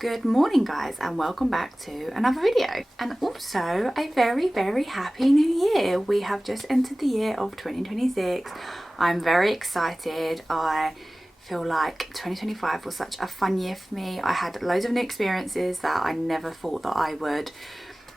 Good morning guys, and welcome back to another video, and also a very happy new year. We have just entered the year of 2026. I'm very excited. I feel like 2025 was such a fun year for me. I had loads of new experiences that I never thought that I would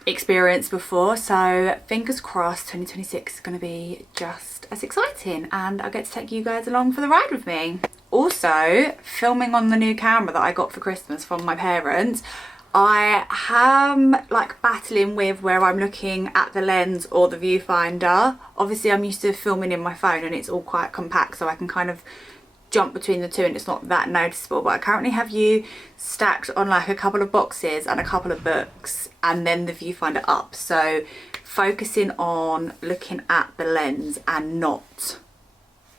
experience before, so fingers crossed 2026 is going to be just as exciting and I get to take you guys along for the ride with me. Also, filming on the new camera that I got for Christmas from my parents, I am like battling with where I'm looking at the lens or the viewfinder. Obviously I'm used to filming in my phone and it's all quite compact, so I can kind of jump between the two and it's not that noticeable, but I currently have you stacked on like a couple of boxes and a couple of books and then the viewfinder up, so focusing on looking at the lens and not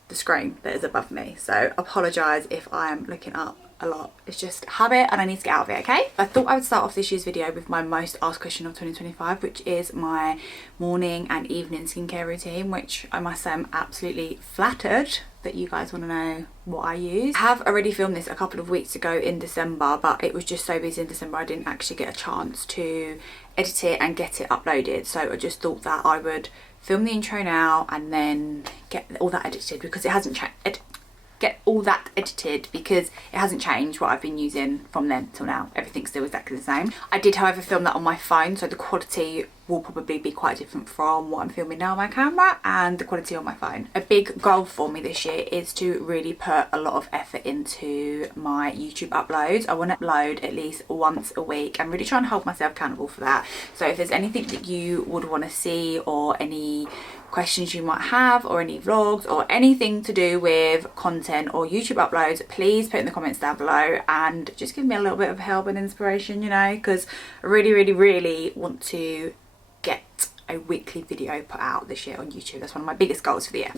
the screen that is above me. So apologise if I am looking up a lot, it's just habit and I need to get out of it. Okay, I thought I would start off this year's video with my most asked question of 2025, which is my morning and evening skincare routine, which I must say I'm absolutely flattered that you guys want to know what I use. I have already filmed this a couple of weeks ago in December, but it was just so busy in December I didn't actually get a chance to edit it and get it uploaded, so I just thought that I would film the intro now and then get all that edited because it hasn't changed. Get all that edited because it hasn't changed what I've been using from then till now. Everything's still exactly the same. I did however film that on my phone, so the quality will probably be quite different from what I'm filming now on my camera and the quality on my phone. A big goal for me this year is to really put a lot of effort into my YouTube uploads. I want to upload at least once a week. I'm really trying to hold myself accountable for that. So if there's anything that you would want to see or any questions you might have or any vlogs or anything to do with content or YouTube uploads, please put in the comments down below and just give me a little bit of help and inspiration, you know, because I really want to get a weekly video put out this year on YouTube. That's one of my biggest goals for the year.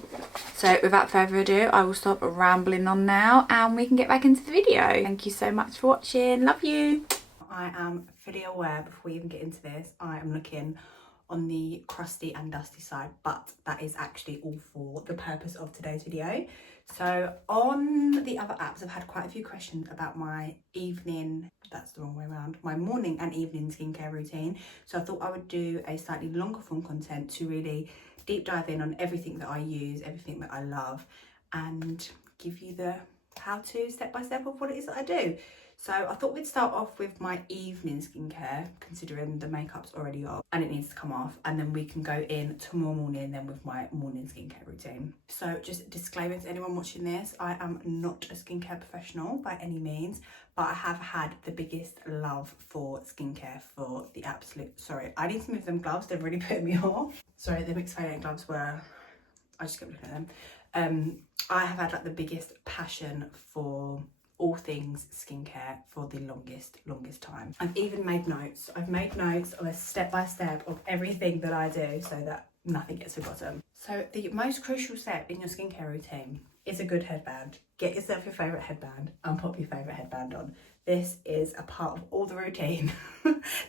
So without further ado, I will stop rambling on now and we can get back into the video. Thank you so much for watching. Love you. I am fully aware before we even get into this, I am looking on the crusty and dusty side, but that is actually all for the purpose of today's video. So on the other apps I've had quite a few questions about my evening, that's the wrong way around, my morning and evening skincare routine, so I thought I would do a slightly longer form content to really deep dive in on everything that I use, everything that I love, and give you the how-to step-by-step of what it is that I do. So I thought we'd start off with my evening skincare, considering the makeup's already off and it needs to come off, and then we can go in tomorrow morning then with my morning skincare routine. So just a disclaimer to anyone watching this, I am not a skincare professional by any means, but I have had the biggest love for skincare for the absolute, sorry, I need to move them gloves, they've really put me off. Sorry, the exfoliating gloves were, I just kept looking at them. I have had like the biggest passion for all things skincare for the longest time. I've even made notes. I've made notes of a step-by-step of everything that I do so that nothing gets forgotten. So the most crucial step in your skincare routine is a good headband. Get yourself your favourite headband and pop your favourite headband on. This is a part of all the routine.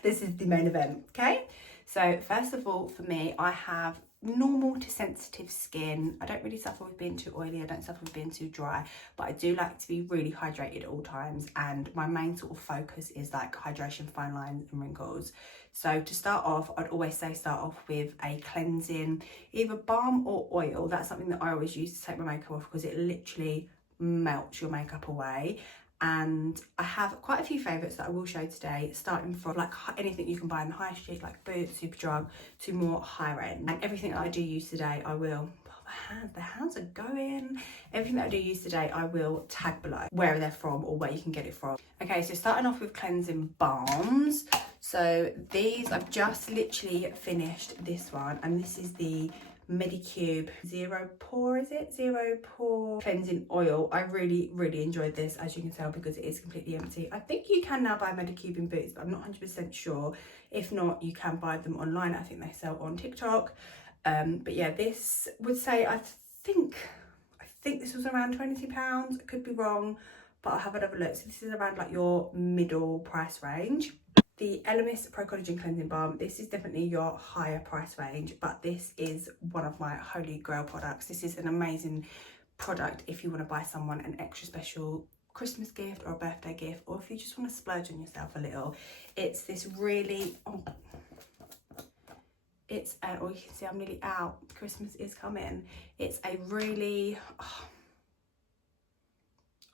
This is the main event, okay? So first of all, for me, I have normal to sensitive skin. I don't really suffer with being too oily, I don't suffer with being too dry, but I do like to be really hydrated at all times, and my main sort of focus is like hydration, fine lines and wrinkles. So to start off, I'd always say start off with a cleansing, either balm or oil. That's something that I always use to take my makeup off because it literally melts your makeup away. And I have quite a few favourites that I will show today, starting from like anything you can buy in the high street like Boots, Superdrug, to more higher end. And everything that I do use today I will, the hands are going, everything that I do use today I will tag below where they're from or where you can get it from. Okay, so starting off with cleansing balms. So these, I've just literally finished this one, and this is the Medicube Zero Pore, is it? Zero Pore Cleansing Oil. I really enjoyed this, as you can tell, because it is completely empty. I think you can now buy Medicube in Boots, but I'm not 100% sure. If not, you can buy them online. I think they sell on TikTok. But yeah, this would say, I think this was around £20. I could be wrong, but I'll have another look. So this is around like your middle price range. The Elemis Pro Collagen Cleansing Balm, this is definitely your higher price range, but this is one of my holy grail products. This is an amazing product if you want to buy someone an extra special Christmas gift or a birthday gift, or if you just want to splurge on yourself a little. It's this really, oh you can see I'm nearly out, Christmas is coming. It's a really,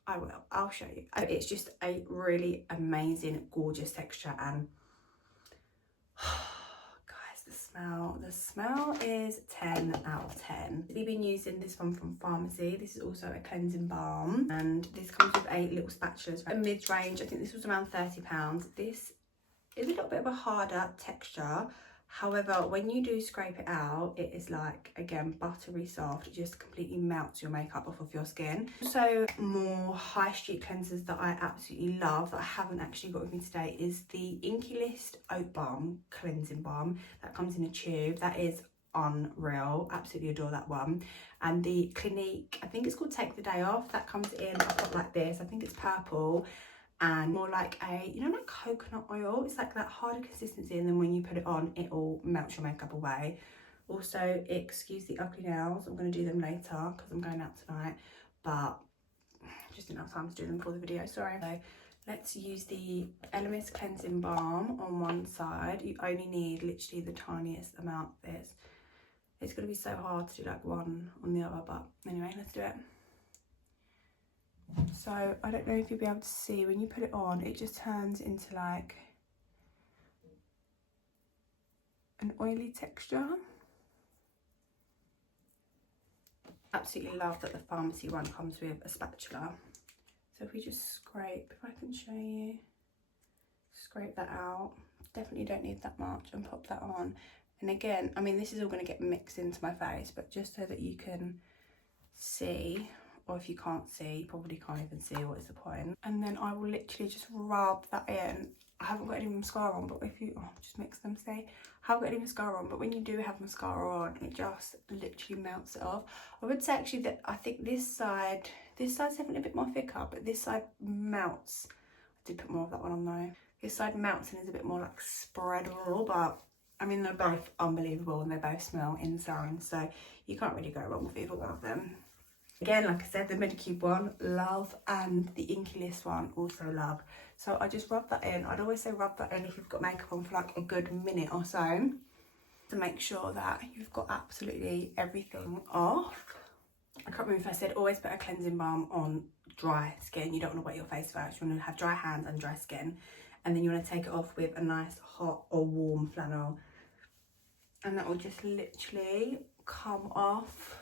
I'll show you. It's just a really amazing, gorgeous texture, and guys, the smell is 10 out of 10. I've been using this one from Pharmacy. This is also a cleansing balm, and this comes with a little spatula as well. A mid-range, I think this was around £30. This is a little bit of a harder texture. However, when you do scrape it out, it is like, again, buttery soft. It just completely melts your makeup off of your skin. Also, more high street cleansers that I absolutely love that I haven't actually got with me today is the Inkey List Oat Balm Cleansing Balm that comes in a tube. That is unreal. Absolutely adore that one. And the Clinique, I think it's called Take the Day Off, that comes in a pot like this. I think it's purple. And more like a, you know, like coconut oil. It's like that harder consistency, and then when you put it on, it all melts your makeup away. Also, excuse the ugly nails. I'm going to do them later because I'm going out tonight, but just didn't have time to do them for the video, sorry. So let's use the Elemis Cleansing Balm on one side. You only need literally the tiniest amount of this. It's going to be so hard to do like one on the other, but anyway, let's do it. So I don't know if you'll be able to see, when you put it on, it just turns into like an oily texture. Absolutely love that the Pharmacy one comes with a spatula. So if we just scrape, if I can show you, scrape that out. Definitely don't need that much, and pop that on. And again, I mean, this is all going to get mixed into my face, but just so that you can see, or if you can't see, you probably can't even see, what is the point? And then I will literally just rub that in. I haven't got any mascara on, but if you, just mix them, see? I haven't got any mascara on, but when you do have mascara on, it just literally melts it off. I would say actually that I think this side's definitely a bit more thicker, but this side melts. I did put more of that one on though. This side melts and is a bit more like spreadable, but I mean, they're both unbelievable and they both smell insane, so you can't really go wrong with either one of them. Again, like I said, the Medicube one, love, and the Inkey List one, also love. So I just rub that in. I'd always say rub that in if you've got makeup on for like a good minute or so, to make sure that you've got absolutely everything off. I can't remember if I said always put a cleansing balm on dry skin. You don't want to wet your face first. You want to have dry hands and dry skin. And then you want to take it off with a nice hot or warm flannel. And that will just literally come off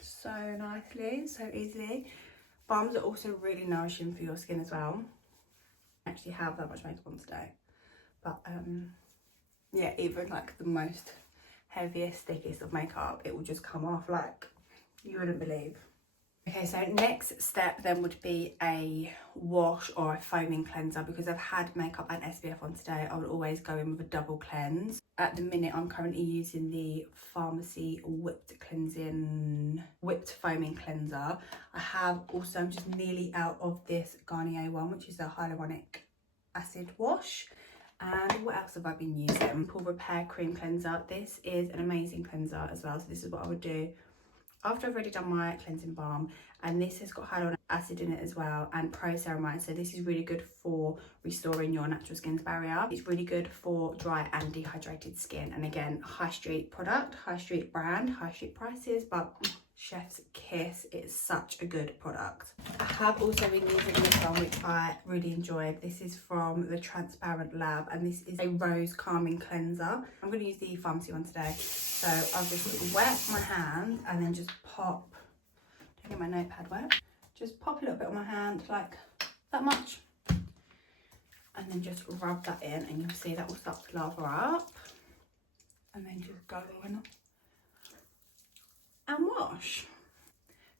so nicely, so easily. Balms are also really nourishing for your skin as well. I actually have that much makeup on today, but yeah, even like the most heaviest, thickest of makeup, it will just come off like you wouldn't believe. Okay, so next step then would be a wash or a foaming cleanser. Because I've had makeup and SPF on today, I would always go in with a double cleanse. At the minute, I'm currently using the Pharmacy Whipped Foaming Cleanser. I'm just nearly out of this Garnier one, which is a hyaluronic acid wash. And what else have I been using? Pore Repair Cream Cleanser. This is an amazing cleanser as well. So this is what I would do after I've already done my cleansing balm, and this has got hyaluronic acid in it as well, and pro-ceramide. So this is really good for restoring your natural skin's barrier. It's really good for dry and dehydrated skin. And again, high street product, high street brand, high street prices, but chef's kiss. It's such a good product. I have also been using this one, which I really enjoyed. This is from the Transparent Lab, and this is a rose calming cleanser. I'm going to use the Pharmacy one today, so I'll just wet my hand and then just pop, don't get my notepad wet, just pop a little bit on my hand, like that much, and then just rub that in, and you'll see that will start to lather up, and then just go in and wash.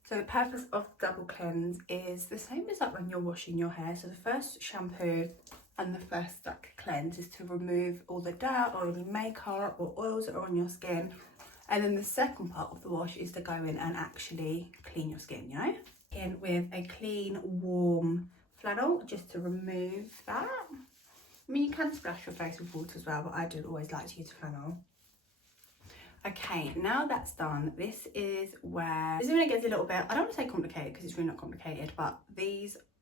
So the purpose of double cleanse is the same as like when you're washing your hair. So the first shampoo and the first like cleanse is to remove all the dirt or any makeup or oils that are on your skin, and then the second part of the wash is to go in and actually clean your skin, you know, in with a clean warm flannel just to remove that. I mean, you can splash your face with water as well, but I do always like to use flannel. Okay, now that's done, this is when it gets a little bit, I don't want to say complicated because it's really not complicated, but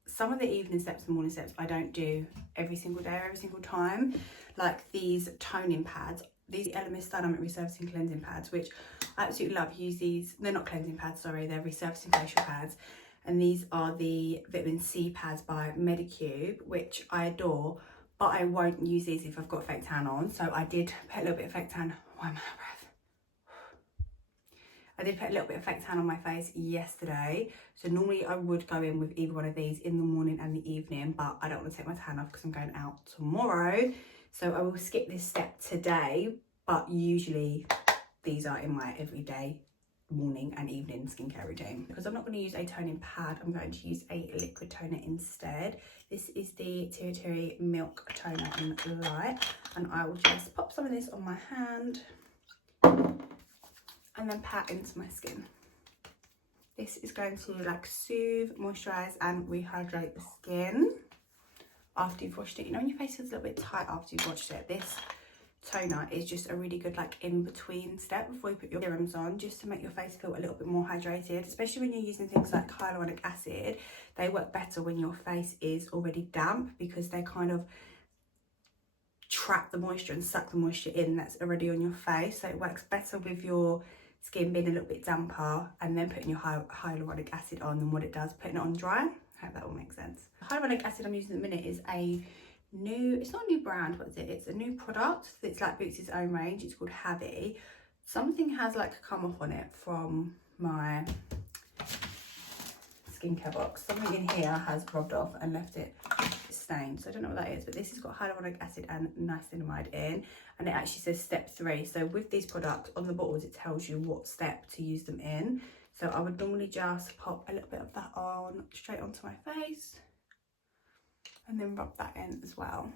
some of the evening steps and morning steps I don't do every single day or every single time. Like these toning pads, these Elemis Dynamic Resurfacing Cleansing Pads, which I absolutely love. Use these, they're not cleansing pads, sorry, they're resurfacing facial pads. And these are the vitamin C pads by Medicube, which I adore, but I won't use these if I've got fake tan on. So I did put a little bit of fake tan, why am I out of breath? I did put a little bit of fake tan on my face yesterday. So normally I would go in with either one of these in the morning and the evening, but I don't want to take my tan off because I'm going out tomorrow. So I will skip this step today, but usually these are in my everyday morning and evening skincare routine. Because I'm not going to use a toning pad, I'm going to use a liquid toner instead. This is the Tiri Tiri Milk Toner in Light, and I will just pop some of this on my hand and then pat into my skin. This is going to like soothe, moisturize and rehydrate the skin after you've washed it. You know when your face feels a little bit tight after you've washed it, this toner is just a really good like in between step before you put your serums on, just to make your face feel a little bit more hydrated, especially when you're using things like hyaluronic acid. They work better when your face is already damp because they kind of trap the moisture and suck the moisture in that's already on your face. So it works better with your skin being a little bit damper and then putting your hyaluronic acid on than what it does putting it on dry. I hope that all makes sense. The hyaluronic acid I'm using at the minute is a new, it's not a new brand, what is it? It's a new product. It's like Boots' own range. It's called Havi. Something has like come off on it from my skincare box. Something in here has rubbed off and left it stained, so I don't know what that is, but this has got hyaluronic acid and niacinamide in, and it actually says step 3. So with these products on the bottles it tells you what step to use them in. So I would normally just pop a little bit of that on straight onto my face and then rub that in as well.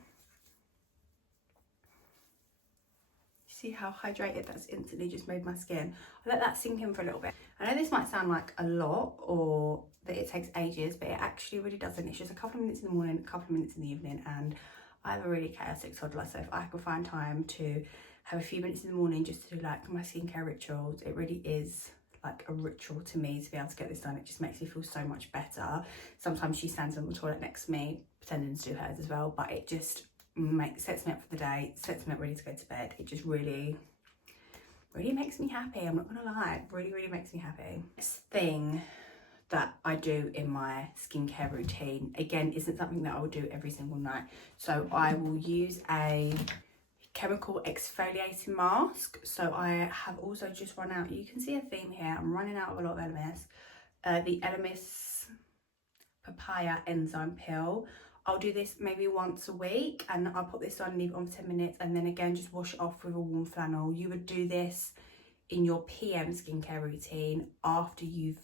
See how hydrated that's instantly just made my skin. I let that sink in for a little bit. I know this might sound like a lot or that it takes ages, but it actually really doesn't. It's just a couple of minutes in the morning, a couple of minutes in the evening, and I have a really chaotic toddler, so if I could find time to have a few minutes in the morning just to do like my skincare rituals, it really is like a ritual to me to be able to get this done. It just makes me feel so much better. Sometimes she stands on the toilet next to me pretending to do hers as well, but it just sets me up for the day, sets me up ready to go to bed. It just really makes me happy, I'm not gonna lie. It really makes me happy. Next thing that I do in my skincare routine, again, isn't something that I will do every single night. So I will use a chemical exfoliating mask. So I have also just run out, you can see a theme here, I'm running out of a lot of Elemis. The Elemis Papaya Enzyme Pill. I'll do this maybe once a week, and I'll put this on, leave it on for 10 minutes, and then again just wash it off with a warm flannel. You would do this in your PM skincare routine after you've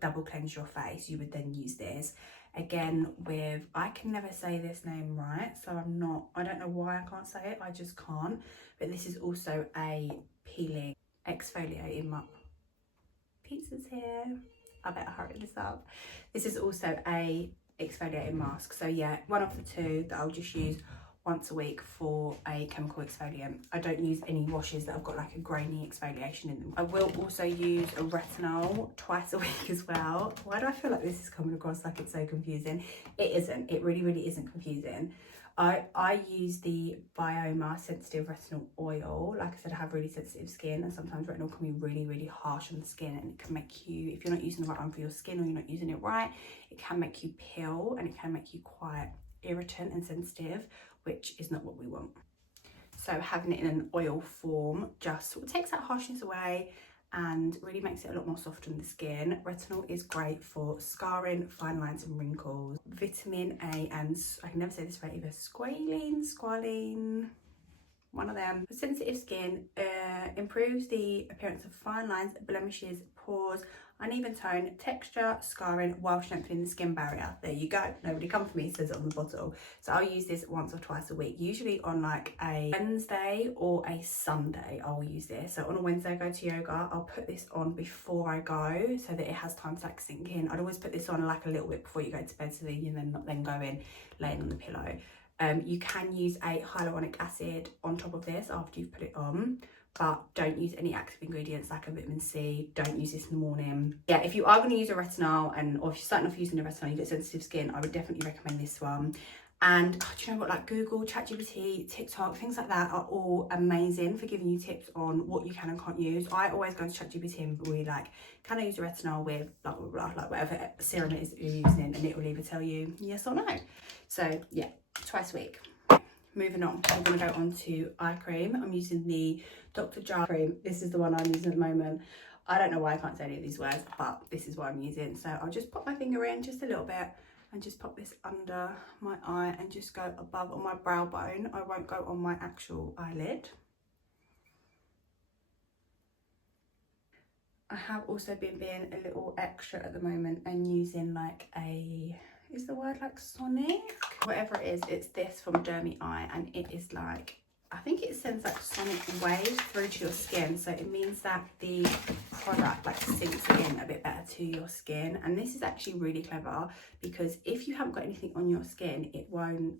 double cleansed your face. You would then use this again with, I can never say this name right, so I don't know why I can't say it, I just can't, but this is also a peeling exfoliating mask. Pizza's here, I better hurry this up. This is also a exfoliating mask, so yeah, one of the two that I'll just use once a week for a chemical exfoliant. I don't use any washes that have got like a grainy exfoliation in them. I will also use a retinol twice a week as well. Why do I feel like this is coming across like it's so confusing? It isn't, it really isn't confusing. I use the Bioma Sensitive Retinol Oil. Like I said, I have really sensitive skin, and sometimes retinol can be really harsh on the skin, and it can make you, if you're not using the right one for your skin or you're not using it right, it can make you peel and it can make you quite irritant and sensitive, which is not what we want. So having it in an oil form just sort of takes that harshness away and really makes it a lot more soft on the skin. Retinol is great for scarring, fine lines and wrinkles. Vitamin A and, I can never say this right either, squalene, one of them. For sensitive skin, improves the appearance of fine lines, blemishes, pores, uneven tone, texture, scarring, while strengthening the skin barrier. There you go. Nobody come for me, says it on the bottle. So I'll use this once or twice a week, usually on like a Wednesday or a Sunday. I'll use this. So on a Wednesday I go to yoga, I'll put this on before I go so that it has time to like sink in. I'd always put this on like a little bit before you go to bed so that you then go in laying on the pillow. You can use a hyaluronic acid on top of this after you've put it on, but don't use any active ingredients like a vitamin C. Don't use this in the morning. Yeah, if you are going to use a retinol, or if you're starting off using a retinol, you get sensitive skin, I would definitely recommend this one. And do you know what, like Google, ChatGPT, TikTok, things like that are all amazing for giving you tips on what you can and can't use. I always go to ChatGPT and be like, can I use a retinol with blah, blah, blah, like whatever serum it is that you're using, and it will either tell you yes or no. So yeah, twice a week. Moving on, I'm going to go on to eye cream. I'm using the Dr. Jart cream. This is the one I'm using at the moment. I don't know why I can't say any of these words, but this is what I'm using. So I'll just pop my finger in just a little bit and just pop this under my eye and just go above on my brow bone. I won't go on my actual eyelid. I have also been being a little extra at the moment and using like a, is the word like Sonic? Whatever it is, it's this from Dermy Eye, and it is like, I think it sends like sonic waves through to your skin, so it means that the product like sinks in a bit better to your skin. And this is actually really clever, because if you haven't got anything on your skin, it won't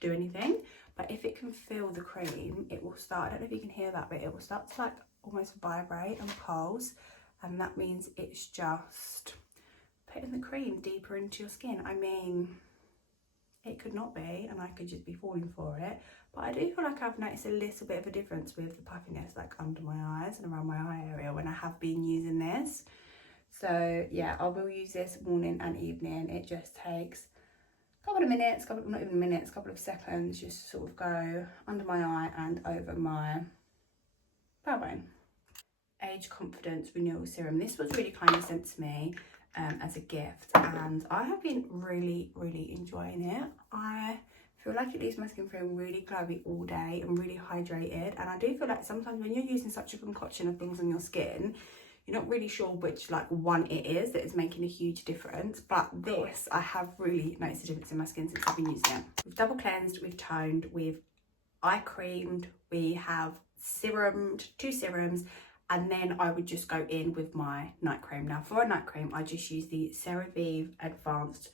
do anything, but if it can feel the cream, it will start, I don't know if you can hear that, but it will start to like almost vibrate and pulse, and that means it's just putting the cream deeper into your skin. I mean, it could not be, and I could just be falling for it, but I do feel like I've noticed a little bit of a difference with the puffiness like under my eyes and around my eye area when I have been using this. So yeah, I will use this morning and evening. It just takes a couple of minutes, not even minutes, a couple of seconds, just to sort of go under my eye and over my brow bone. Age Confidence Renewal Serum. This was really kindly sent to me as a gift, and I have been really enjoying it. I feel like it leaves my skin feeling really glowy all day and really hydrated, and I do feel like sometimes when you're using such a concoction of things on your skin, you're not really sure which like one it is that is making a huge difference. But this, I have really noticed a difference in my skin since I've been using it. We've double cleansed, we've toned, we've eye creamed, we have serumed, 2 serums, and then I would just go in with my night cream. Now for a night cream, I just use the CeraVe Advanced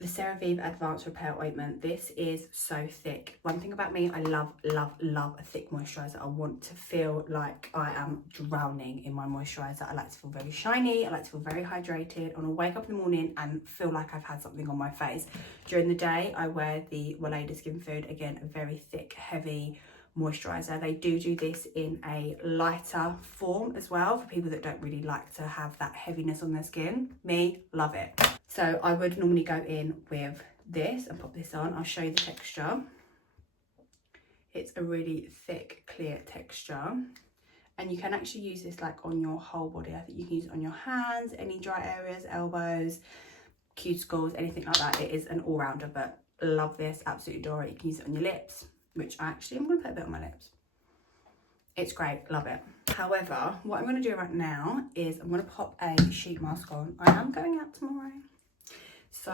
Repair Ointment. This is so thick. One thing about me, I love a thick moisturiser. I want to feel like I am drowning in my moisturiser. I like to feel very shiny. I like to feel very hydrated. I want to wake up in the morning and feel like I've had something on my face. During the day, I wear the Weleda Skin Food. Again, a very thick, heavy moisturiser. They do this in a lighter form as well for people that don't really like to have that heaviness on their skin. Me, love it. So I would normally go in with this and pop this on. I'll show you the texture. It's a really thick, clear texture, and you can actually use this like on your whole body. I think you can use it on your hands, any dry areas, elbows, cuticles, anything like that. It is an all-rounder, but love this, absolutely adore it. You can use it on your lips, which I'm going to put a bit on my lips. It's great, love it. However, what I'm going to do right now is I'm going to pop a sheet mask on. I am going out tomorrow, so,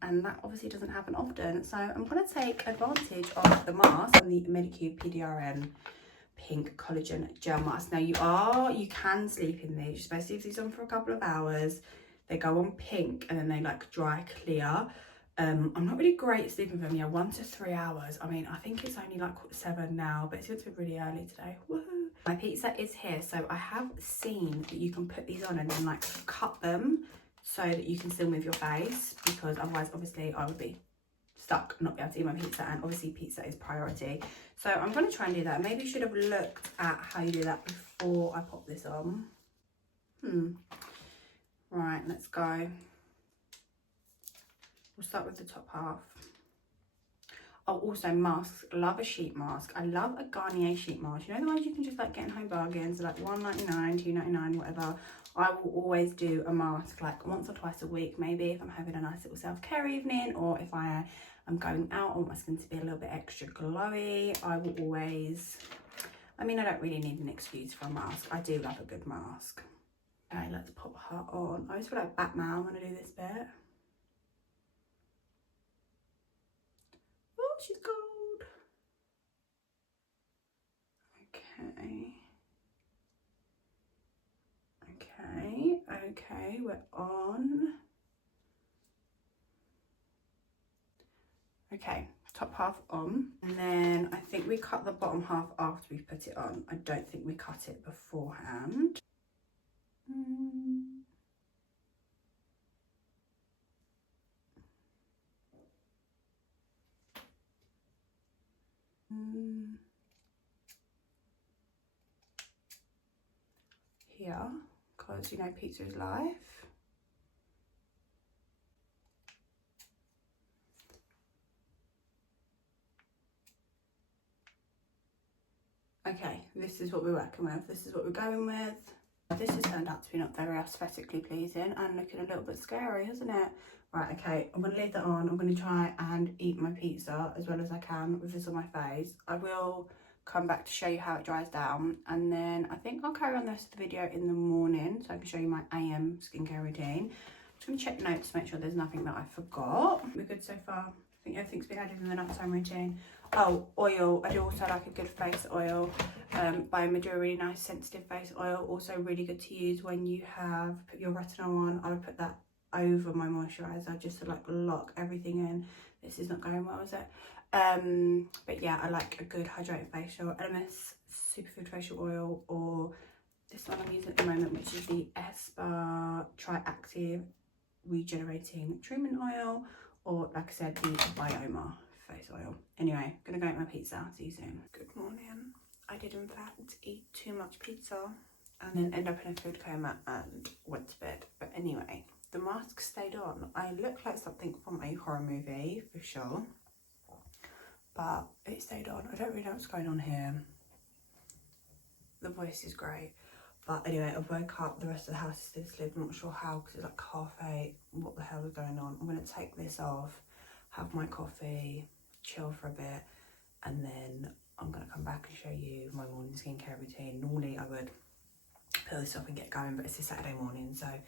and that obviously doesn't happen often, so I'm going to take advantage of the mask on the Medicube PDRN Pink Collagen Gel Mask. Now you can sleep in these. You're supposed to leave these on for a couple of hours. They go on pink and then they like dry clear. I'm not really great at sleeping for them, 1 to 3 hours. I mean, I think it's only like 7 now, but it's going to be really early today. Woohoo! My pizza is here, so I have seen that you can put these on and then like cut them so that you can still move your face, because otherwise obviously I would be stuck and not be able to eat my pizza, and obviously pizza is priority. So I'm going to try and do that. Maybe I should have looked at how you do that before I pop this on. Right, let's go. We'll start with the top half. Oh, also masks. Love a sheet mask. I love a Garnier sheet mask. You know the ones you can just like get in Home Bargains, like $1.99, $2.99, whatever. I will always do a mask like once or twice a week, maybe if I'm having a nice little self-care evening, or if I am going out, I want my skin to be a little bit extra glowy. I will always, I mean, I don't really need an excuse for a mask. I do love a good mask. Okay, let's pop her on. I always feel like Batman when I do this bit. Oh, she's gold. Okay. Okay, we're on. Okay, top half on, and then I think we cut the bottom half after we put it on. I don't think we cut it beforehand. Here, because you know pizza is life. Okay, this is what we're working with. This is what we're going with. This has turned out to be not very aesthetically pleasing and looking a little bit scary, hasn't it? Right, okay, I'm going to leave that on. I'm going to try and eat my pizza as well as I can with this on my face. I will come back to show you how it dries down, and then I think I'll carry on the rest of the video in the morning so I can show you my AM skincare routine. I'm just going to check notes to make sure there's nothing that I forgot. We're good so far. I think everything's been added in the nighttime routine. Oh, oil. I do also like a good face oil. By Madura, really nice sensitive face oil. Also really good to use when you have put your retinol on. I would put that over my moisturiser just to like lock everything in. This is not going well, is it? But yeah, I like a good hydrating facial. LMS Superfood Facial Oil, or this one I'm using at the moment, which is the Espa Triactive Regenerating Treatment Oil, or like I said, the Bioma face oil. Anyway, gonna go eat my pizza. See you soon. Good morning. I did in fact eat too much pizza and then end up in a food coma and went to bed. But anyway, the mask stayed on. I look like something from a horror movie for sure, but it stayed on. I don't really know what's going on here. The voice is great. But anyway, I woke up, the rest of the house is still asleep. I'm not sure how, because it's like 8:30. What the hell is going on? I'm going to take this off, have my coffee, chill for a bit, and then I'm going to come back and show you my morning skincare routine. Normally I would peel this off and get going, but it's a Saturday morning, so I'm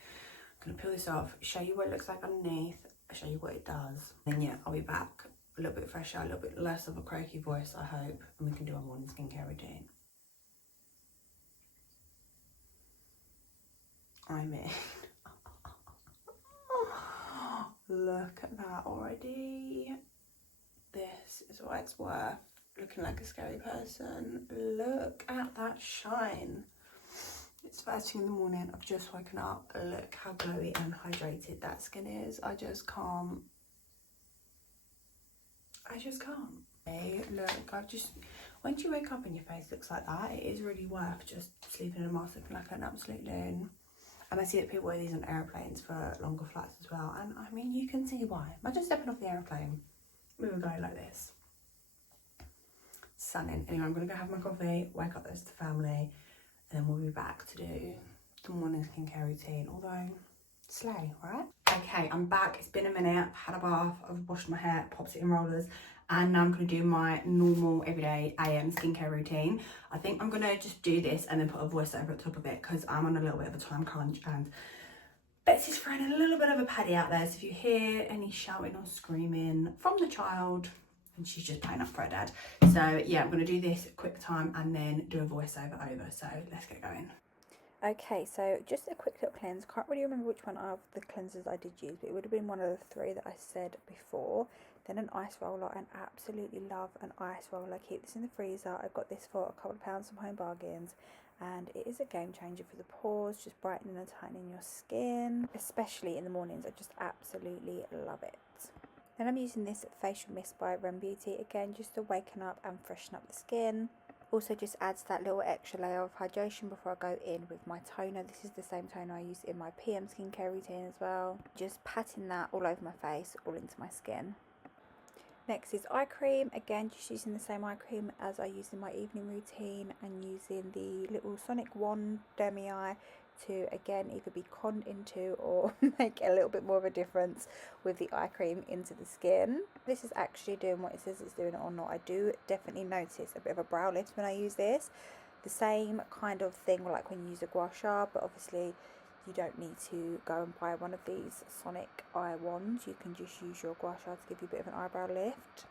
going to peel this off, show you what it looks like underneath, show you what it does. And yeah, I'll be back a little bit fresher, a little bit less of a croaky voice, I hope, and we can do our morning skincare routine. I mean, look at that already. This is what it's worth. Looking like a scary person. Look at that shine. It's first thing in the morning. I've just woken up. Look how glowy and hydrated that skin is. I just can't. Hey, look, when you wake up and your face looks like that, it is really worth just sleeping in a mask looking like an absolute loon. And I see that people wear these on airplanes for longer flights as well. And I mean, you can see why. Imagine stepping off the airplane with a guy like this. Stunning. Anyway, I'm going to go have my coffee, wake up the rest of the family, and then we'll be back to do the morning skincare routine. Although, slay, right? Okay, I'm back. It's been a minute. I've had a bath, I've washed my hair, popped it in rollers, and now I'm going to do my normal everyday AM skincare routine. I think I'm going to just do this and then put a voiceover at the top of it because I'm on a little bit of a time crunch and Betsy's throwing a little bit of a paddy out there. So if you hear any shouting or screaming from the child, and she's just playing up for her dad. So yeah, I'm going to do this quick time and then do a voiceover over. So let's get going. Okay, so just a quick little cleanse. Can't really remember which one of the cleansers I did use, but it would have been one of the 3 that I said before. Then an ice roller, and absolutely love an ice roller. Keep this in the freezer. I got this for a couple of pounds from Home Bargains, and it is a game changer for the pores, just brightening and tightening your skin, especially in the mornings. I just absolutely love it. Then I'm using this facial mist by Ren Beauty, again just to waken up and freshen up the skin. Also just adds that little extra layer of hydration before I go in with my toner. This is the same toner I use in my PM skincare routine as well. Just patting that all over my face, all into my skin. Next is eye cream. Again, just using the same eye cream as I use in my evening routine, and using the little Sonic Wand Demi Eye to again either be conned into or make a little bit more of a difference with the eye cream into the skin. This is actually doing what it says it's doing or not. I do definitely notice a bit of a brow lift when I use this. The same kind of thing like when you use a gua sha, but obviously you don't need to go and buy one of these Sonic eye wands. You can just use your gua sha to give you a bit of an eyebrow lift.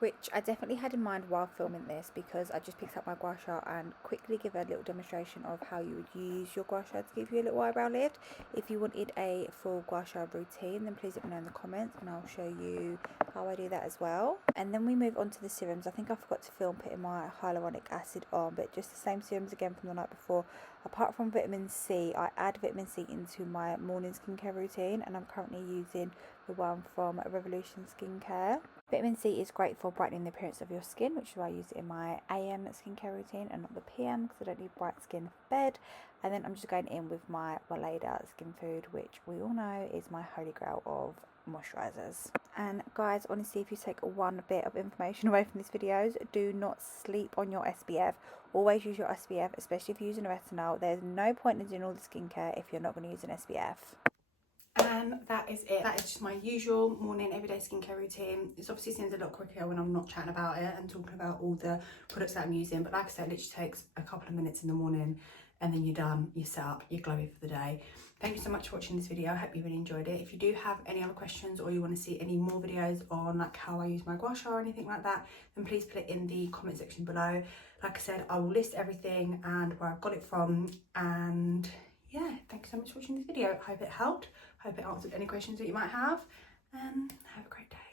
which I definitely had in mind while filming this, because I just picked up my gua sha and quickly give a little demonstration of how you would use your gua sha to give you a little eyebrow lift. If you wanted a full gua sha routine, then please let me know in the comments and I'll show you how I do that as well. And then we move on to the serums. I think I forgot to film putting my hyaluronic acid on, but just the same serums again from the night before. Apart from vitamin C, I add vitamin C into my morning skincare routine, and I'm currently using the one from Revolution Skincare. Vitamin C is great for brightening the appearance of your skin, which is why I use it in my AM skincare routine and not the PM, because I don't need bright skin for bed. And then I'm just going in with my Weleda Skin Food, which we all know is my holy grail of moisturizers. And guys, honestly, if you take one bit of information away from these videos, do not sleep on your SPF. Always use your SPF, especially if you're using a retinol. There's no point in doing all the skincare if you're not going to use an SPF. And that is it. That is just my usual morning everyday skincare routine. It obviously seems a lot quicker when I'm not chatting about it and talking about all the products that I'm using, but like I said, it literally takes a couple of minutes in the morning and then you're done, you're set up, you're glowy for the day. Thank you so much for watching this video. I hope you really enjoyed it. If you do have any other questions or you want to see any more videos on like how I use my gua sha or anything like that, then please put it in the comment section below. Like I said, I will list everything and where I've got it from. And yeah, thank you so much for watching this video. I hope it helped. I hope it answered any questions that you might have, and have a great day.